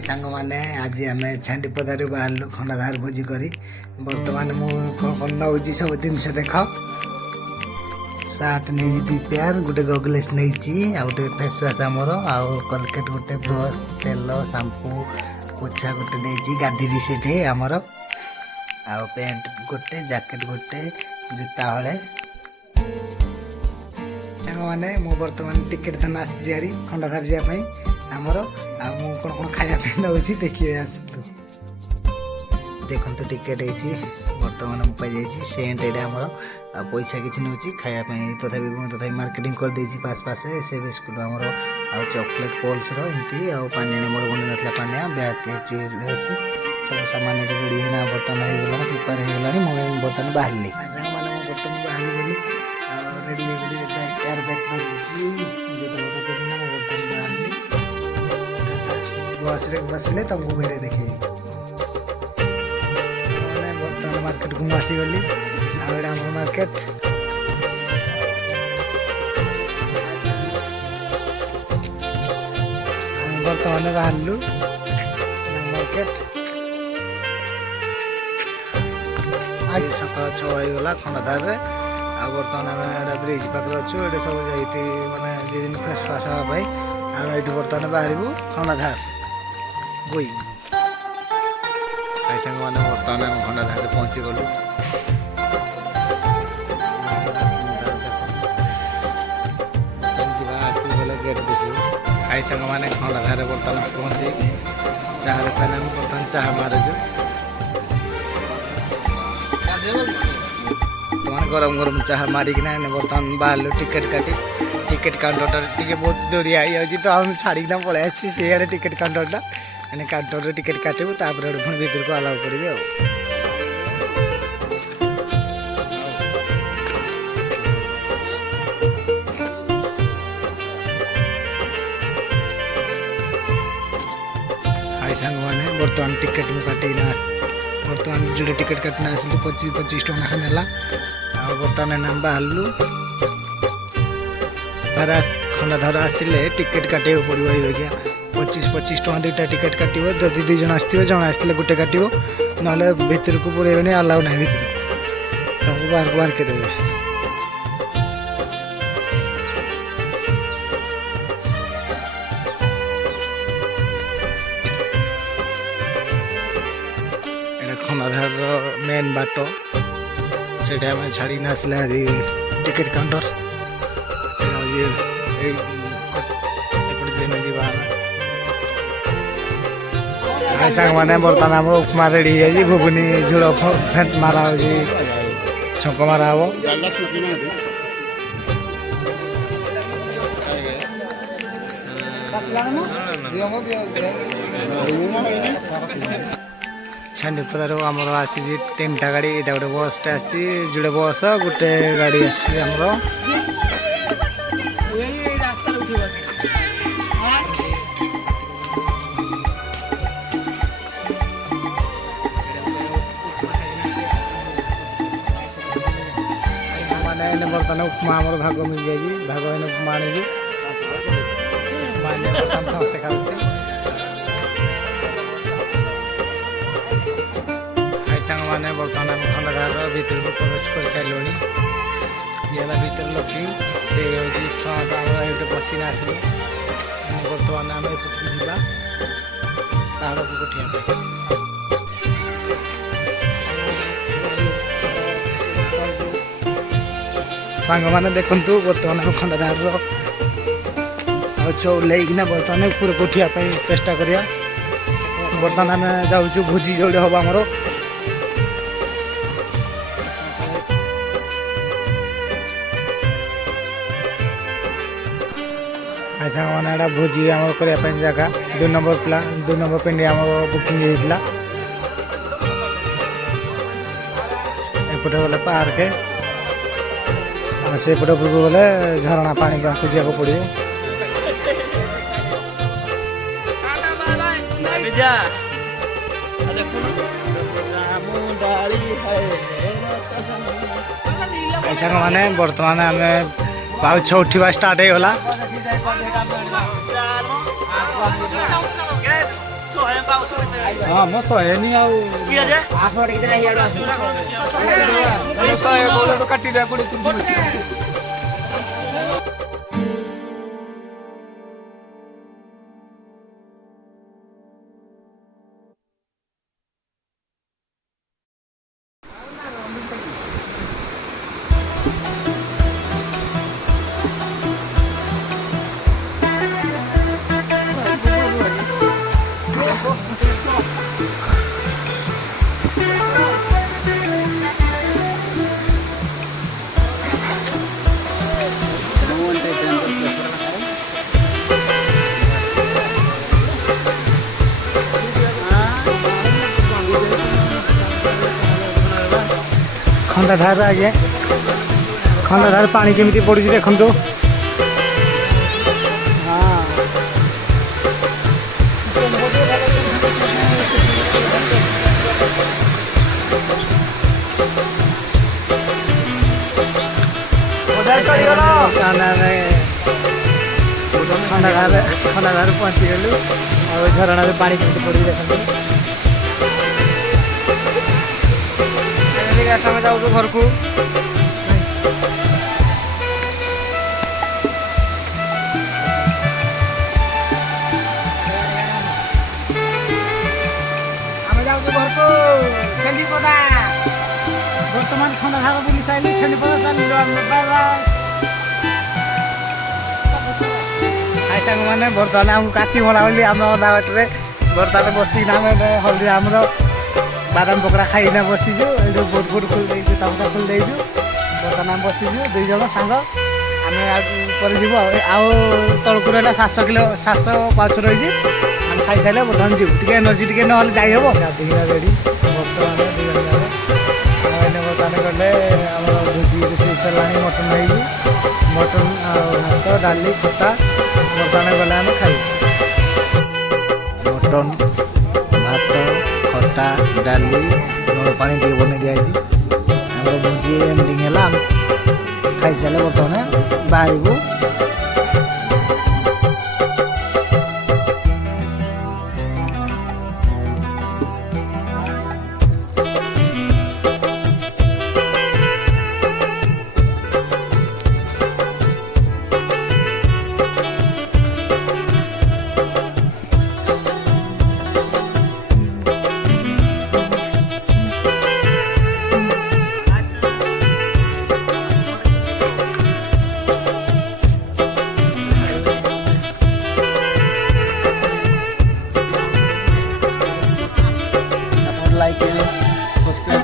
सांग मैंने आज आम छापदार बाहर खंडाधार भोजी करी बर्तमान मुझे सब जिनस देख सार्ट नहीं दुई पेयर गोटे गगलेस नहीं गोटे फेस वाश आमर आउ कलकेट गोटे ब्रश तेल शाम्पू पोछा गोटे नहीं गाधी भी से आमर आ पेंट गोटे जैकेट गोटे जूता हले मैंने मु बर्तमान टिकेट थाना आसी खंडाधार जावाई आमर कौन कौन खाया नौ देखिए आसतु देखो टिकेट है बर्तमान पाई सेंट ये आमर पैसा किसी नौ खायापी तथा मार्केटिंग कर देती पास पास से बिस्कुट आमर आ चॉकलेट पोल्स रमती पानी मोर बन ना पानिया बैग सब सामान रेडी है बर्तमान होगा प्रिपेयर होगा मुझे बर्तमान बाहर मैंने बर्तमान बाहर गली रेडी एयर बैग धरती जोता बोता पहनना मैं बर्तमान बाहर बस रे बसले तुमको वीडियो देखेबी मैंने बर्तमान मार्केट को आसी गली आम मार्केट बर्तमान बाहर मार्केट आज सकाल 6 होगा खंडाधार आ बर्तमान आम ब्रिज पाखे अच्छु ये सब जाती मैंने दिन फ्रेश फ्राश हाँपाई आम ये बर्तमान बाहर खंडाधार गोई आई सांग मैंने बर्तमान आम खंडाधार पहुँची गलु गेट दिशु आई सांग मैंने खंडाधार बर्तमान पहुँची चाह दुकान में बर्तमान चाह मारुचु गरम गरम चाह मारिकिना बर्तमान बाहर टिकेट काउंटर टे बहुत दूरिया तो हम छाड़ीना पलि आसी से टिकेट काउंटर काउंटर टिकेट काटू पुणी भीतर को अलाउ करेंगे आई सांग मैंने बर्तमान टिकेट मुझे काटिना बर्तमान जोड़े टिकेट काटना आसलु 25 टका नेला बर्तमान बाहरलु खंडाधार आसिले टिकेट काटे पड़ो ये 25 टका दुईटा टिकेट काटो जदि 2 जन आसते जन आसते गोटे काटो ना भीतर को पुरेबे अलाउ ना भीतर तुमको बाहर को बाहर के देवे खंडाधार मेन बाट से छाड़ी आसला टिकेट काउंटर आई सांग मैंने बर्तमान आम उपमा रेडी है घुगुनी झोल फेंट मारा छक मारा हम छापदार आमर आसी 3टा गाड़ी यहाँ गोटे बसटे आसी जोड़े बस गोटे गाड़ी आमर बर्तमान उपमा आमर भाग मिल जाए भाग उपमा आनी समस्ते खाते मैंने बर्तमान आम खंडाधार भीतर को प्रवेश कर सारे ये भीतर लकी से फ्रंट बसीना आसलु बर्तमान आम एपटू जा पहाड़ को उठा सांग मैंने देखु बर्तमान आम खंडाधार ओह्लैकिना बर्तमान ऊपर को उठापी चेष्टा करिया बर्तमान आम जाऊँ भोजी जोड़े हम आमर ऐसा मैंने भोजी आम करने जगह 2 नंबर प्लान 2 नंबर पेंड आम बुकिंग होता एपटे गले पार्क से पटे उपरको गले झरणा पानी को जाक पड़ो ऐसा मैंने बर्तमान आम पाउछ उठा स्टार्ट होगा ହଁ ମୋ 100 ନି ଆଉ 100 କହୁଛ କାଟିଦେବା ପଡେ। खंडाधार आगे खंडाधार पानी केमिति पड़ुछि देखंतु। खंडाधार पहुँची गलु और झरणा पानी केमिति पड़ुछि देखंतु। आसाम जाऊँ घर को आम जाऊँ घर को छेलीपदा बर्तमान खंडाधार बुली सारे छेलीपदा चल आई सांग मैंने बर्तमान आमको काटी मला बोली आम अधा बाटे बर्तमान बसिक हल्दी आम बादाम पकड़ा खाइना बसीचु ये बोट बोट खोल देचु तमसा खोल देचु बर्तमान आम बसीचु 2 जन सांग आम जीव तलक रहा 700 पाउच रही आम खाई सारे बर्तमान जीव टे एनर्जी टे ना जाइब गाधीरा रेडी बर्तमान बर्तमान गले आम भोजी रोषे सरला मटन मटन भात डाली खटा बर्तमान गले आम खाई मटन भात खटा डाली लड़ पानी टे बन दिखाई भोजी एंडिंग है खाई सारे बर्तमान बाहर लाइक सब्सक्राइब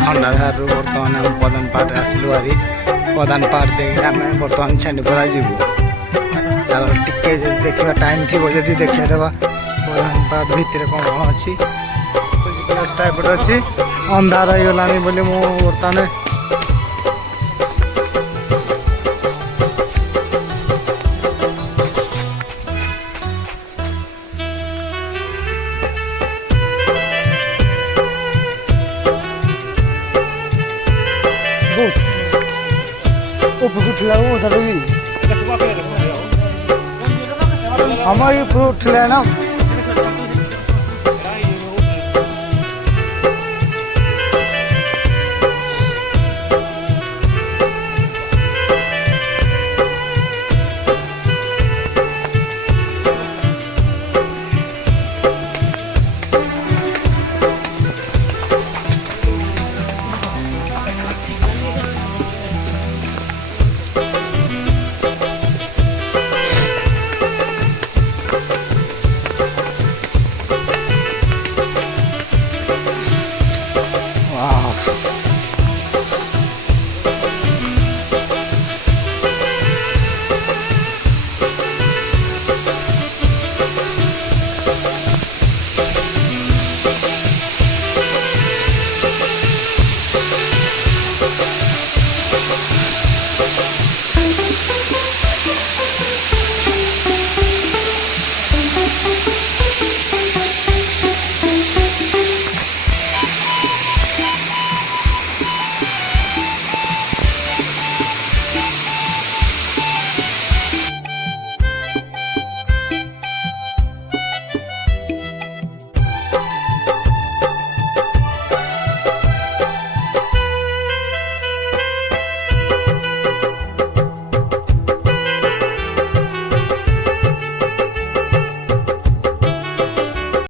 खंडाधार बर्तमान आम प्रधान पार्ट आसलु हारी प्रधान पार्ट देखिए आम बर्तमान छेलीपदा जीवु चल टिके देखा टाइम थी जदि देखा प्रधान पार्ट भितर कौन कौन अच्छी टाइप अच्छी अंधार हो गलानी बोली मु बर्तमान उठला हम ये फ्रूट ना